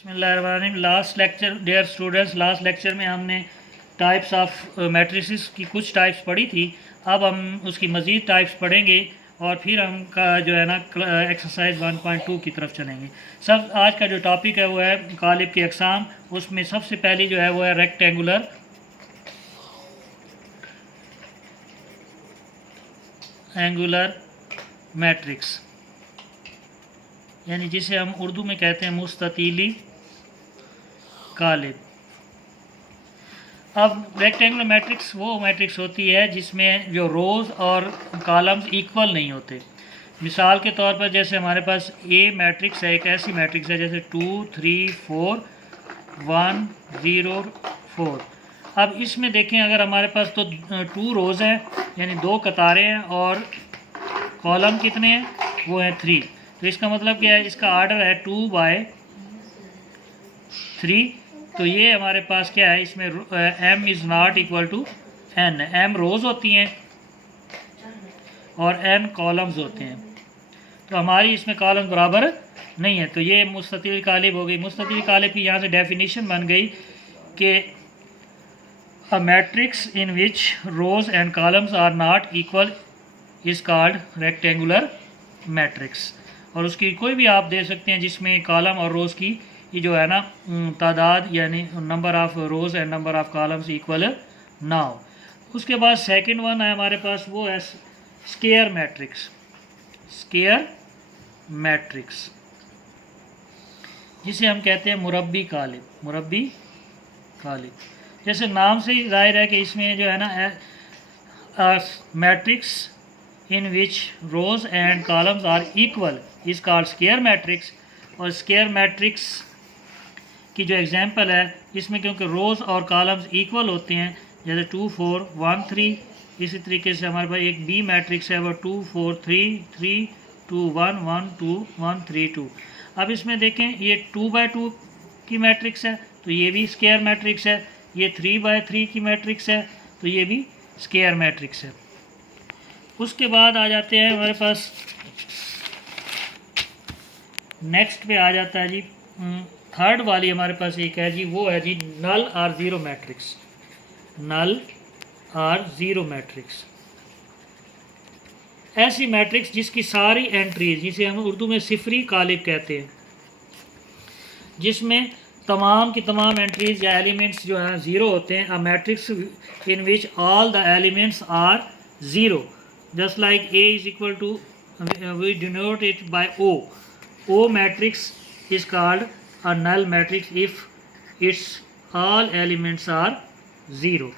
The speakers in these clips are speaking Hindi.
बिस्मिल्लाहिर्रहमानिर्रहीम। Last lecture dear students, last lecture में हमने टाइप्स ऑफ मैट्रिसेस की कुछ टाइप्स पढ़ी थी। अब हम उसकी मज़ीद टाइप्स पढ़ेंगे और फिर हम का जो है ना एक्सरसाइज 1.2 की तरफ चलेंगे। सब आज का जो टॉपिक है वो है कालिब के अक़साम। उसमें सबसे पहली जो है वो है रेक्टेंगुलर मैट्रिक्स, यानी जिसे हम उर्दू में कहते हैं मुस्ततीली कालिब। अब रेक्टेंगुलर मैट्रिक्स वो मैट्रिक्स होती है जिसमें जो रोज़ और कॉलम्स इक्वल नहीं होते। मिसाल के तौर पर जैसे हमारे पास ए मैट्रिक्स है, एक ऐसी मैट्रिक्स है जैसे 2 3 4 1 0 4। अब इसमें देखें, अगर हमारे पास तो 2 रोज़ हैं यानी 2 कतारें हैं और कॉलम कितने हैं, वो हैं 3। तो इसका मतलब क्या है, इसका आर्डर है 2/3। तो ये हमारे पास क्या है, इसमें m is not equal to n। m rows होती हैं और n कॉलम्स होते हैं, तो हमारी इसमें कॉलम बराबर नहीं है। तो ये मुस्ततिल कालिब हो गई। मुस्ततिल कालिब की यहाँ से डेफिनेशन बन गई कि a matrix in which rows and columns are not equal is called rectangular matrix. और उसकी कोई भी आप दे सकते हैं जिसमें कॉलम और रोज़ की ये जो है ना तादाद यानी number of rows and number of columns equal ना हो। उसके बाद सेकंड वन है हमारे पास, वो है स्क्वायर मैट्रिक्स। स्क्वायर मैट्रिक्स जिसे हम कहते हैं मुरब्बी कालिब। मुरब्बी कालिब जैसे नाम से ही जाहिर है कि इसमें जो है ना matrix in which rows and columns are equal is called square matrix. और स्क्वायर मैट्रिक्स की जो एग्जांपल है, इसमें क्योंकि रोज़ और कॉलम्स इक्वल होते हैं, जैसे 2 4 1 3। इसी तरीके से हमारे पास एक बी मैट्रिक्स है, वो 2 4 3 3 2 1 1 2 1 3 2। अब इसमें देखें, ये 2/2 की मैट्रिक्स है तो ये भी स्क्वायर मैट्रिक्स है। ये 3/3 की मैट्रिक्स है तो ये भी स्क्वायर मैट्रिक्स है। उसके बाद आ जाते हैं हमारे पास, नेक्स्ट पे आ जाता है जी थर्ड वाली हमारे पास एक है जी, वो है जी नल और ज़ीरो मैट्रिक्स। नल और ज़ीरो मैट्रिक्स ऐसी मैट्रिक्स जिसकी सारी एंट्रीज, जिसे हम उर्दू में सिफरी कालिब कहते हैं, जिसमें तमाम की तमाम एंट्रीज या एलिमेंट्स जो हैं ज़ीरो होते हैं। A matrix in which all the elements are zero, just like A is equal to, we denote it by O. O matrix is called a null matrix if its all elements are zero.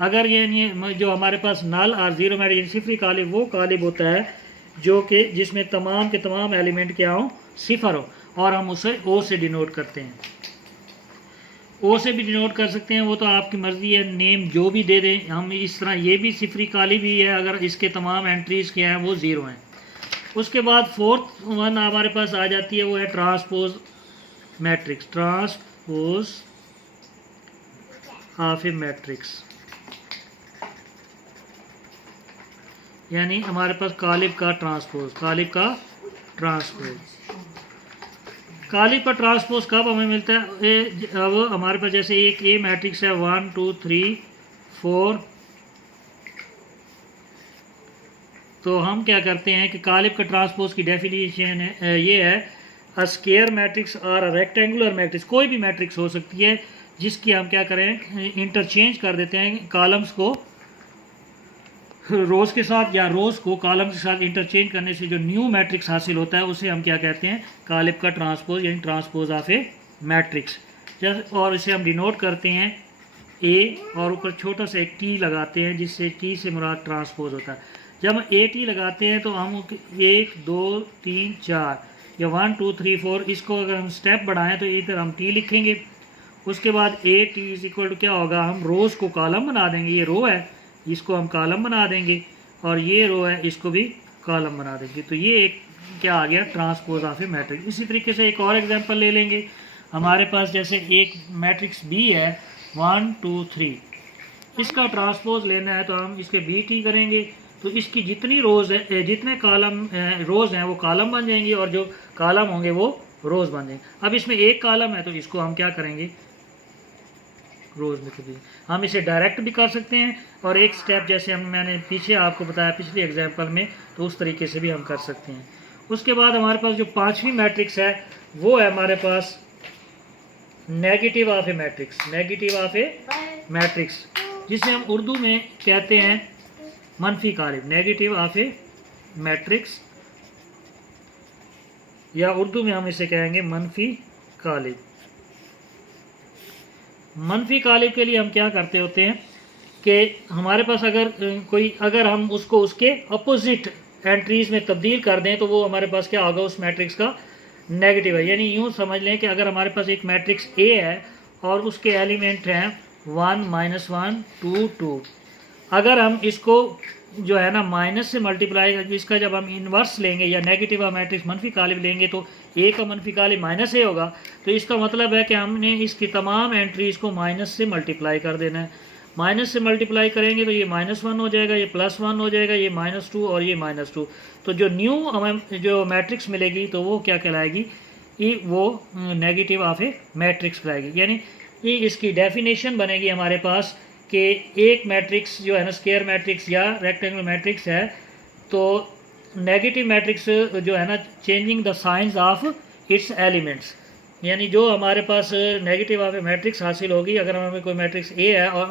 अगर ये जो हमारे पास नल और ज़ीरो मैट्रिक्स सिफरी कालिब, वो कालिब होता है जो कि जिसमें तमाम के तमाम एलिमेंट क्या हो, सिफर हो, और हम उसे O से डिनोट करते हैं। ओ से भी डिनोट कर सकते हैं, वो तो आपकी मर्ज़ी है, नेम जो भी दे दें हम। इस तरह ये भी सिफरी कालिब ही है अगर इसके तमाम एंट्रीज़ क्या हैं वो ज़ीरो हैं। उसके बाद फोर्थ वन हमारे पास आ जाती है, वो है transpose matrix. Transpose of a matrix, यानी हमारे पास कालिब का ट्रांसपोज। कालिब का ट्रांसपोज, कालिब का ट्रांसपोज कब हमें मिलता है, अब हमारे पास जैसे एक ए मैट्रिक्स है 1 2 3 4, तो हम क्या करते हैं कि कालिब का ट्रांसपोज की डेफिनेशन है ये है, अ स्क्वायर मैट्रिक्स और अ रेक्टेंगुलर मैट्रिक्स। कोई भी मैट्रिक्स हो सकती है जिसकी हम क्या करें, इंटरचेंज कर देते हैं कॉलम्स को रोज़ के साथ या रोज़ को कॉलम के साथ इंटरचेंज करने से जो न्यू मैट्रिक्स हासिल होता है उसे हम क्या कहते हैं, कालिब का ट्रांसपोज, यानी ट्रांसपोज ऑफ ए मैट्रिक्स। और इसे हम डिनोट करते हैं ए और ऊपर छोटा सा एक टी लगाते हैं, जिससे टी से मुराद ट्रांसपोज होता है। जब हम ए टी लगाते हैं तो हम 1 2 3 4 या 1 2 3 4, इसको अगर हम स्टेप बढ़ाएँ तो इधर हम टी लिखेंगे। उसके बाद A T is equal to क्या होगा, हम रोज़ को कॉलम बना देंगे। ये रो है, इसको हम कॉलम बना देंगे, और ये रो है, इसको भी कॉलम बना देंगे। तो ये एक क्या आ गया, ट्रांसपोज ऑफ ए मैट्रिक्स। इसी तरीके से एक और एग्जांपल ले लेंगे। हमारे पास जैसे एक मैट्रिक्स बी है 1 2 3, इसका ट्रांसपोज लेना है तो हम इसके बी टी करेंगे, तो इसकी जितनी रोज़ है, जितने कॉलम रोज़ हैं वो कॉलम बन जाएंगी, और जो कॉलम होंगे वो रोज़ बन जाएंगे। अब इसमें एक कॉलम है तो इसको हम क्या करेंगे, रोज़ लिख देंगे। हम इसे डायरेक्ट भी कर सकते हैं और एक स्टेप जैसे मैंने पीछे आपको बताया पिछले एग्जाम्पल में, तो उस तरीके से भी हम कर सकते हैं। उसके बाद हमारे पास जो पांचवी मैट्रिक्स है वो है हमारे पास negative of a matrix, negative of a matrix, जिसे हम उर्दू में कहते हैं मनफी कालिब, नेगेटिव ऑफ ए मैट्रिक्स, या उर्दू में हम इसे कहेंगे मनफी कालिब। मनफी कालिब के लिए हम क्या करते होते हैं कि हमारे पास अगर हम उसको उसके अपोजिट एंट्रीज में तब्दील कर दें तो वो हमारे पास क्या होगा, उस मैट्रिक्स का नेगेटिव है। यानी यूँ समझ लें कि अगर हमारे पास एक मैट्रिक्स ए है और उसके एलिमेंट हैं 1 -1 2 2, अगर हम इसको जो है ना माइनस से मल्टीप्लाई करके इसका जब हम इन्वर्स लेंगे या नेगेटिव ऑफ मैट्रिक्स मनफी कालिब लेंगे तो ए का मनफी कालिब माइनस ए होगा। तो इसका मतलब है कि हमने इसकी तमाम एंट्रीज को माइनस से मल्टीप्लाई कर देना है। माइनस से मल्टीप्लाई करेंगे तो ये -1 हो जाएगा, ये +1 हो जाएगा, ये -2 और ये -2। तो जो न्यू हमें जो मैट्रिक्स मिलेगी तो वो क्या कहलाएगी, ये वो नेगेटिव ऑफ ए मैट्रिक्स कहलाएगी। यानी ये इसकी डेफिनेशन बनेगी हमारे पास कि एक मैट्रिक्स जो है ना स्क्वायर मैट्रिक्स या रेक्टेंगुलर मैट्रिक्स है, तो नेगेटिव मैट्रिक्स जो है ना changing the science of its elements, यानी जो हमारे पास नेगेटिव ऑफ ए मैट्रिक्स हासिल होगी अगर हमें कोई मैट्रिक्स ए है और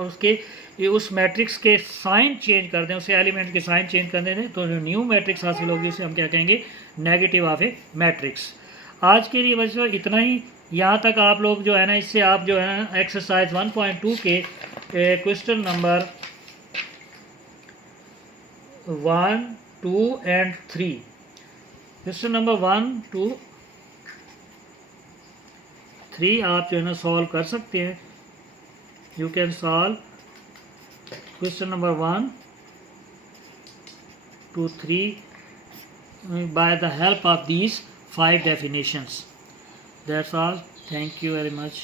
उस मैट्रिक्स के साइन चेंज कर दें, उसे एलिमेंट के साइन चेंज कर दें, तो जो न्यू मैट्रिक्स हासिल होगी उसे हम क्या कहेंगे, नेगेटिव ऑफ ए मैट्रिक्स। आज के लिए बस इतना ही। यहाँ तक आप लोग जो है ना इससे आप जो है ना एक्सरसाइज 1.2 के question number 1, 2 and 3, question number 1, 2, 3 आप जो है ना सॉल्व कर सकते हैं। You can solve question number 1 to 3 by the help of these 5 definitions. That's all. Thank you very much.